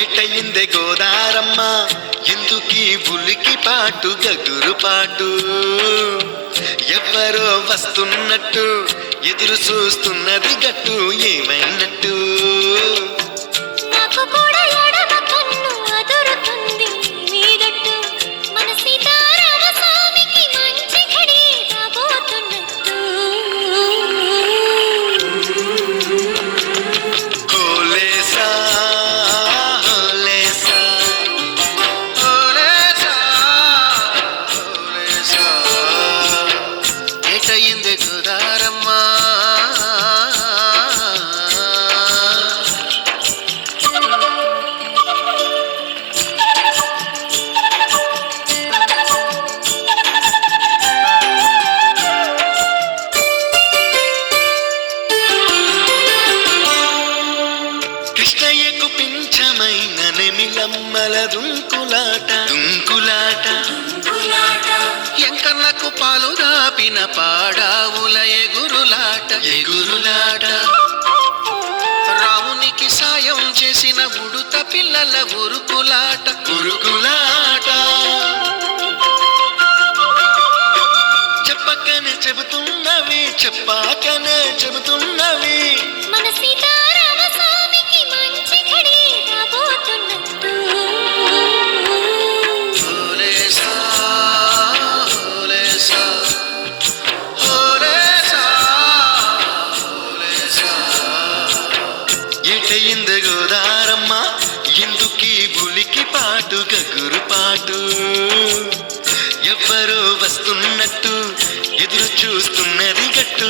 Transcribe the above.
ఏటయిందే గోదారమ్మ. ఎందుకీ ఉలికి పాటు గగురు పాటు? ఎవ్వరో వస్తున్నట్టు ఎదురు చూస్తున్నది గట్టు. ఏటయిందే గోదారమ్మ కృష్ణయ్యకు పింఛమైన నెమిలమ్మల దుంకులాట. దుంకులాట. ఎంకన్నకు పాలు దాపిన పాడావుల ఎగురులాట రామునికి సాయం చేసిన ఉడుత పిల్లల ఉరుకులాట. ఉరుకులాట. చెప్పకనే చెబుతున్నవి చెప్పాకనే చెబుతున్నవి. మన ఎటయింది గోదారమ్మ. ఎందుకీ బులికి పాటు గగురు పాటు. ఎవ్వరో వస్తున్నట్టు ఎదురు చూస్తున్నది గట్టు